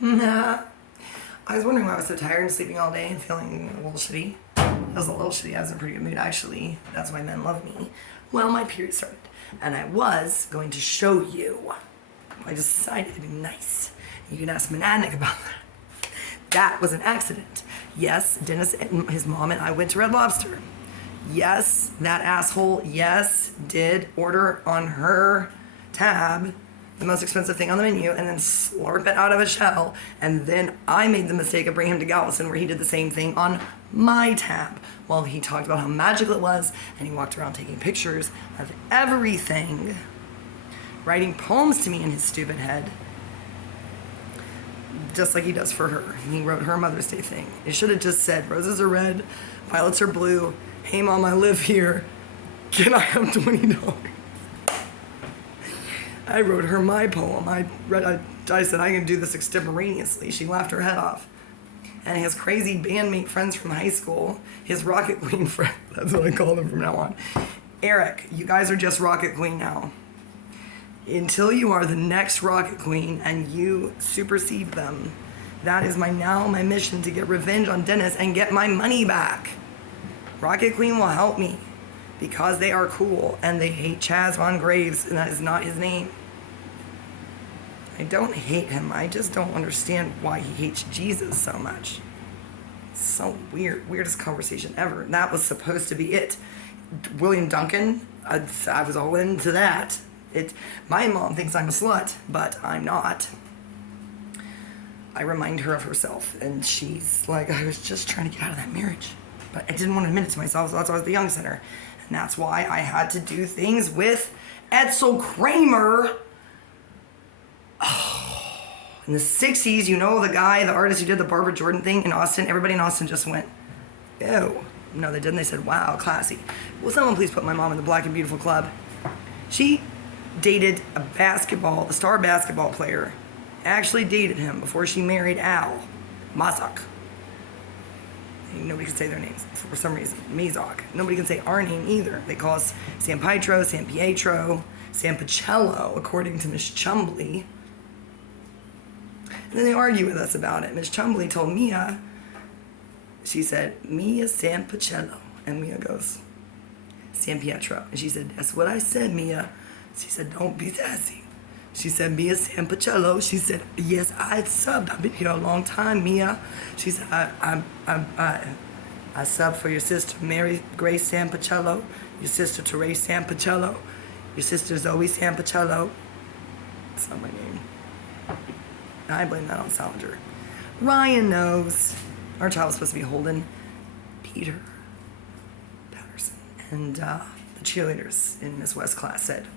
Nah. I was wondering why I was so tired and sleeping all day and feeling a little shitty. I was a little shitty. I was in a pretty good mood, actually. That's why men love me. Well, my period started, and I was going to show you. I decided to be nice. You can ask Monadnick about that. That was an accident. Yes, Dennis and his mom and I went to Red Lobster. Yes, that asshole, yes, did order on her tab the most expensive thing on the menu and then slurp it out of a shell. And then I made the mistake of bringing him to Galveston where he did the same thing on my tab. Well, he talked about how magical it was and he walked around taking pictures of everything, writing poems to me in his stupid head, just like he does for her. He wrote her Mother's Day thing. It should have just said, roses are red, violets are blue. Hey mom, I live here. Can I have $20? I wrote her my poem. I said I can do this extemporaneously. She laughed her head off. And his crazy bandmate friends from high school, his Rocket Queen friend, that's what I call them from now on. Eric, you guys are just Rocket Queen now. Until you are the next Rocket Queen and you supersede them, that is my mission to get revenge on Dennis and get my money back. Rocket Queen will help me because they are cool and they hate Chaz Von Graves, and that is not his name. I don't hate him. I just don't understand why he hates Jesus so much. It's so weird. Weirdest conversation ever. And that was supposed to be it. William Duncan, I was all into that. My mom thinks I'm a slut, but I'm not. I remind her of herself, and she's like, I was just trying to get out of that marriage. But I didn't want to admit it to myself, so that's why I was the Young Center. And that's why I had to do things with Edsel Kramer. Oh, in the 60s, you know the guy, the artist who did the Barbara Jordan thing in Austin? Everybody in Austin just went, ew. No, they didn't. They said, wow, classy. Will someone please put my mom in the Black and Beautiful Club? She dated the star basketball player. Actually dated him before she married Al Mazak. Nobody can say their names for some reason. Mazak. Nobody can say our name either. They call us San Pietro, San Pietro, San Pacello, according to Miss Chumbly. And then they argue with us about it. Miss Chumbly told Mia, she said, Mia San Pacello. And Mia goes, San Pietro. And she said, that's what I said, Mia. She said, don't be sassy. She said, Mia San Pacello. She said, yes, I subbed. I've been here a long time, Mia. She said, I subbed for your sister, Mary Grace San Pacello, your sister, Therese San Pacello, your sister, Zoe San Pacello. That's not my name. I blame that on Salinger. Ryan knows. Our child was supposed to be Holden Peter Patterson. And the cheerleaders in Miss West class said,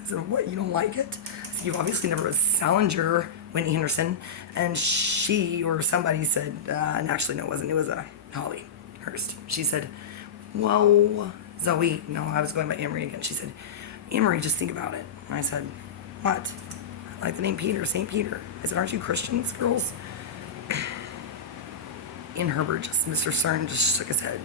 I said, what, you don't like it? I said, you obviously never read Salinger, Whitney Henderson. And she or somebody said, and actually no, it wasn't. It was Holly Hurst. She said, whoa, Zoe. No, I was going by Amory again. She said, Amory, just think about it. And I said, what? I like the name Peter, St. Peter. I said, aren't you Christians, girls? Ian Herbert, Mr. Cern just shook his head.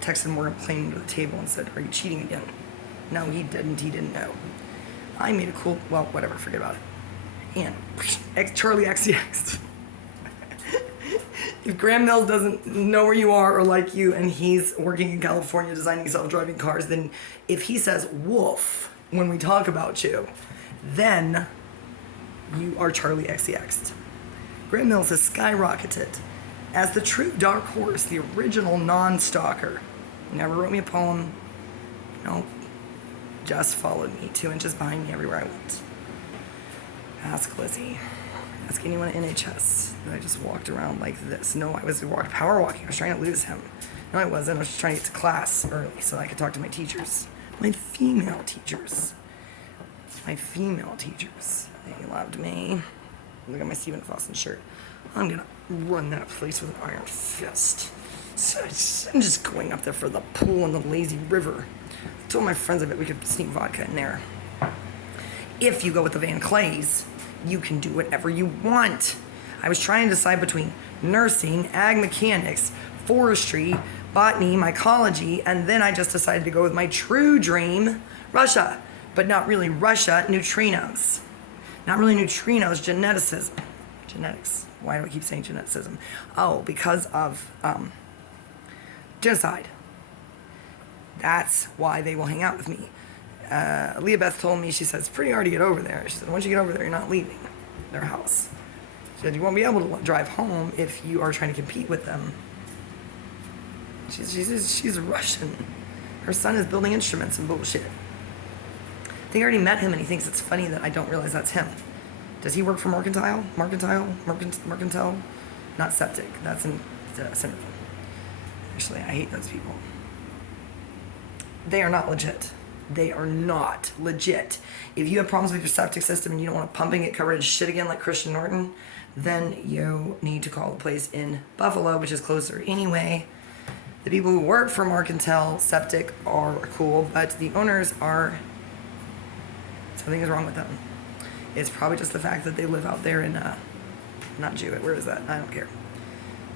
Texted Morgan Plain to the table and said, are you cheating again? No, he didn't. He didn't know. I made a cool, well, whatever, forget about it. And Charlie XCX. If Graham Mills doesn't know where you are or like you and he's working in California designing self-driving cars, then if he says woof when we talk about you, then you are Charlie XCX. Graham Mills has skyrocketed as the true dark horse, the original non-stalker. He never wrote me a poem. No. Just followed me 2 inches behind me everywhere I went. Ask Lizzie. Ask anyone at NHS. And I just walked around like this. No, I was power walking. I was trying to lose him. No, I wasn't. I was just trying to get to class early so I could talk to my teachers. My female teachers. My female teachers. They loved me. Look at my Stephen Fawson shirt. I'm gonna run that place with an iron fist. So I'm just going up there for the pool and the lazy river. I told my friends I bet we could sneak vodka in there. If you go with the Van Clays, you can do whatever you want. I was trying to decide between nursing, ag mechanics, forestry, botany, mycology, and then I just decided to go with my true dream, Russia. But not really Russia, neutrinos. Not really neutrinos, geneticism. Genetics. Why do I keep saying geneticism? Oh, because of genocide. That's why they will hang out with me. Leah Beth told me, she said, it's pretty hard to get over there. She said, once you get over there, you're not leaving their house. She said, you won't be able to drive home if you are trying to compete with them. She's Russian. Her son is building instruments and bullshit. I think I already met him, and he thinks it's funny that I don't realize that's him. Does he work for Mercantile? Mercantile? Not Septic. That's in Centerville. Actually, I hate those people. They are not legit. They are not legit. If you have problems with your septic system and you don't want to pumping it covered in shit again like Christian Norton, then you need to call the place in Buffalo, which is closer anyway. The people who work for Mercantile Septic are cool, but the owners are... something is wrong with them. It's probably just the fact that they live out there in, not Jewett, where is that? I don't care.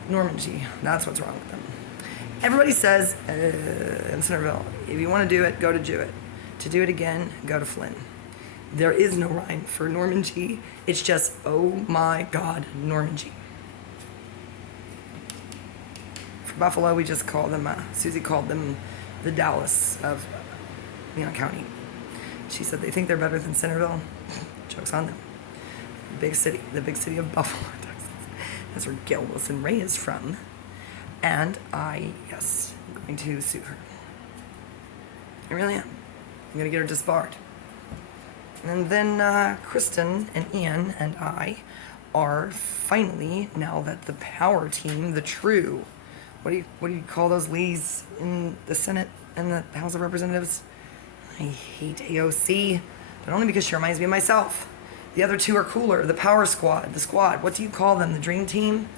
Normandy, that's what's wrong with them. Everybody says in Centerville, if you want to do it, go to Jewett. To do it again, go to Flynn. There is no rhyme for Normandy. It's just, oh my God, Normandy. For Buffalo, we just call them, Susie called them the Dallas of Leon County. She said they think they're better than Centerville. Joke's on them. The big city of Buffalo, Texas. That's where Gail Wilson Ray is from. And I'm going to sue her. I really am. I'm going to get her disbarred. And then Kristen and Ian and I are finally, now that the power team, the true, what do you call those ladies in the Senate and the House of Representatives? I hate AOC, but only because she reminds me of myself. The other two are cooler. The power squad, the squad. What do you call them? The dream team?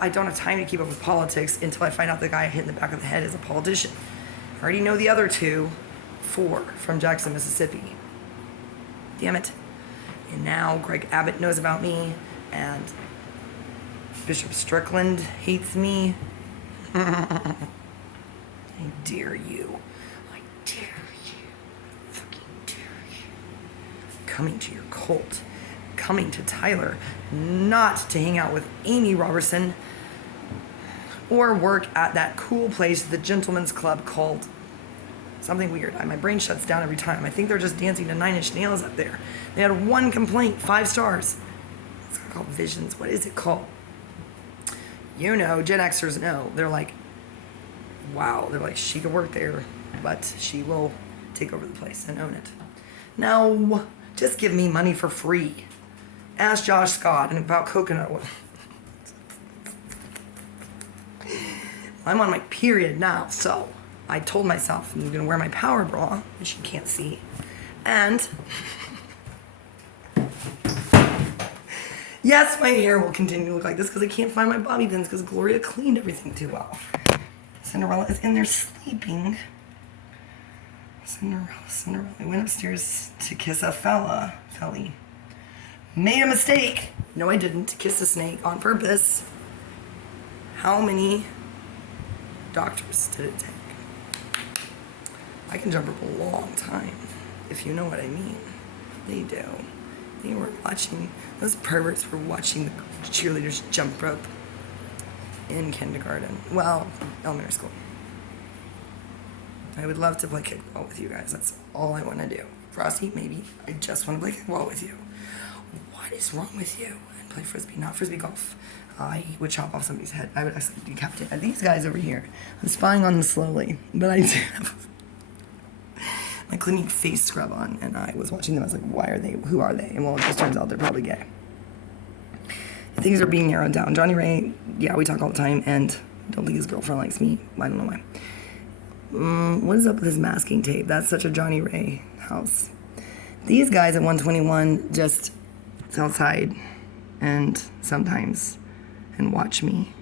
I don't have time to keep up with politics until I find out the guy hit in the back of the head is a politician. I already know the other four from Jackson, Mississippi. Damn it. And now Greg Abbott knows about me, and Bishop Strickland hates me. I dare you. I dare you. Fucking dare you. Coming to your cult. Coming to Tyler, not to hang out with Amy Robertson or work at that cool place, the Gentleman's Club, called something weird. My brain shuts down every time. I think they're just dancing to Nine Inch Nails up there. They had one complaint, 5 stars. It's called Visions. What is it called? You know, Gen Xers know. They're like, wow. They're like, she could work there, but she will take over the place and own it. No, just give me money for free. Ask Josh Scott about coconut oil. I'm on my period now, so I told myself I'm gonna wear my power bra, which you can't see, and yes, my hair will continue to look like this because I can't find my bobby pins because Gloria cleaned everything too well. Cinderella is in there sleeping. Cinderella. I went upstairs to kiss a felly. Made a mistake. No, I didn't. Kiss a snake on purpose. How many doctors did it take? I can jump rope a long time, if you know what I mean. They do. They were watching, those perverts were watching the cheerleaders jump rope in kindergarten. Well, elementary school. I would love to play kickball with you guys. That's all I want to do. Frosty, maybe. I just want to play kickball with you. What is wrong with you? And play frisbee, not frisbee golf. I would chop off somebody's head. I would actually decapitate these guys over here. I'm spying on them slowly, but I do have my Clinique face scrub on, and I was watching them. I was like, why are they? Who are they? And well, it just turns out they're probably gay. Things are being narrowed down. Johnny Ray, yeah, we talk all the time, and I don't think his girlfriend likes me. I don't know why. What is up with his masking tape? That's such a Johnny Ray house. These guys at 121 just outside and sometimes and watch me.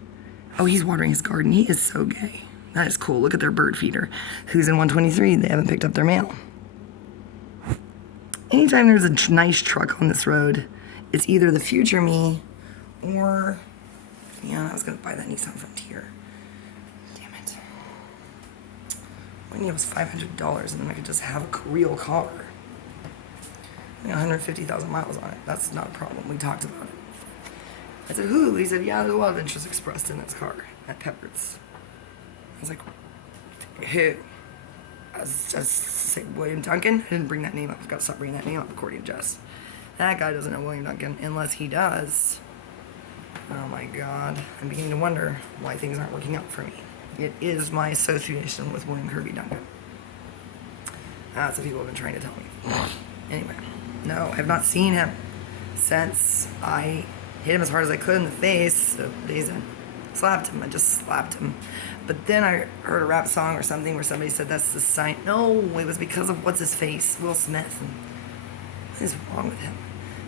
Oh, he's watering his garden. He is so gay. That is cool. Look at their bird feeder. Who's in 123? They haven't picked up their mail. Anytime there's a nice truck on this road, it's either the future me or, yeah, I was going to buy that Nissan Frontier. Damn it. All I need was $500 and then I could just have a real car. 150,000 miles on it. That's not a problem. We talked about it. I said, who? He said, yeah, there's a lot of interest expressed in this car at Pepperid's. I was like, who? I was just saying William Duncan. I didn't bring that name up. I've got to stop bringing that name up according to Jess. That guy doesn't know William Duncan unless he does. Oh my God. I'm beginning to wonder why things aren't working out for me. It is my association with William Kirby Duncan. That's what people have been trying to tell me. Anyway, no, I have not seen him since I hit him as hard as I could in the face. So days in. Slapped him. I just slapped him. But then I heard a rap song or something where somebody said that's the sign. No, it was because of what's his face, Will Smith. And what is wrong with him?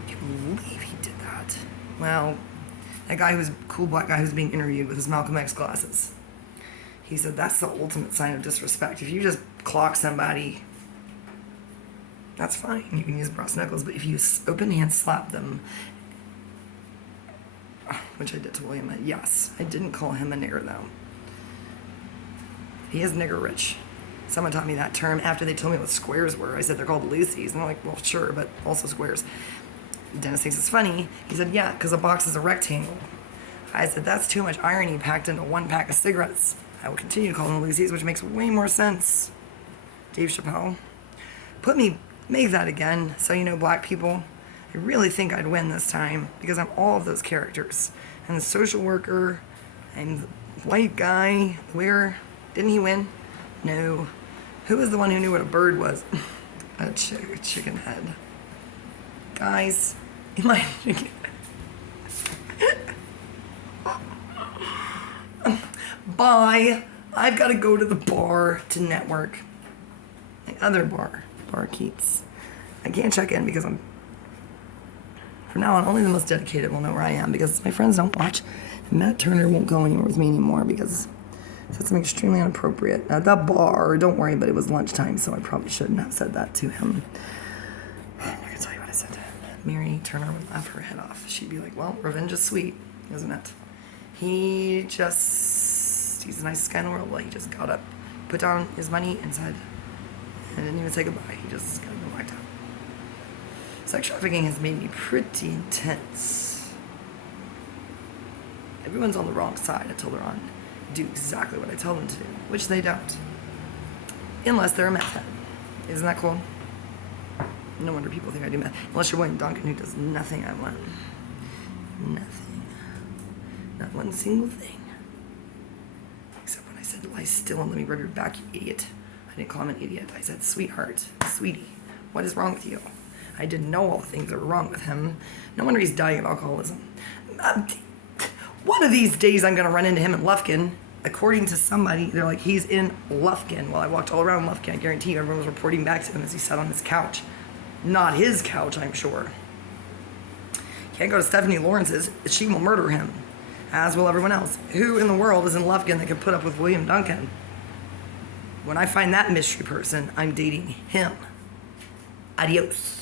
I can't believe he did that. Well, that guy who's cool black guy who's being interviewed with his Malcolm X glasses. He said that's the ultimate sign of disrespect. If you just clock somebody, that's fine. You can use brass knuckles, but if you open hand slap them, which I did to William, yes, I didn't call him a nigger though. He is nigger rich. Someone taught me that term after they told me what squares were. I said they're called Lucy's, and they're like, well, sure, but also squares. Dennis thinks it's funny. He said, yeah, because a box is a rectangle. I said, that's too much irony packed into one pack of cigarettes. I will continue to call them Lucy's, which makes way more sense. Dave Chappelle. Make that again, so you know, black people. I really think I'd win this time, because I'm all of those characters. I'm the social worker, I'm the white guy. Where? Didn't he win? No. Who was the one who knew what a bird was? A chicken head. Guys, my chicken Bye. I've got to go to the bar to network. My other bar keeps. I can't check in because from now on, only the most dedicated will know where I am because my friends don't watch. And Matt Turner won't go anywhere with me anymore because he said something extremely inappropriate at the bar. Don't worry, but it was lunchtime, so I probably shouldn't have said that to him. I'm not going to tell you what I said to him. Mary Turner would laugh her head off. She'd be like, well, revenge is sweet, isn't it? He's the nicest guy in the world. Well, he just got up, put down his money, and said, and didn't even say goodbye. He just got up and walked out. Sex trafficking has made me pretty intense. Everyone's on the wrong side until they're on. Do exactly what I tell them to do, which they don't. Unless they're a meth head. Isn't that cool? No wonder people think I do meth. Unless you're William Duncan, who does nothing I want. Nothing. Not one single thing. Except when I said, lie still and let me rub your back, you idiot. I didn't call him an idiot. I said, sweetheart, sweetie, what is wrong with you? I didn't know all the things that were wrong with him. No wonder he's dying of alcoholism. One of these days I'm going to run into him in Lufkin. According to somebody, they're like, he's in Lufkin. Well, I walked all around Lufkin. I guarantee you everyone was reporting back to him as he sat on his couch. Not his couch, I'm sure. Can't go to Stephanie Lawrence's. She will murder him, as will everyone else. Who in the world is in Lufkin that can put up with William Duncan? When I find that mystery person, I'm dating him. Adios.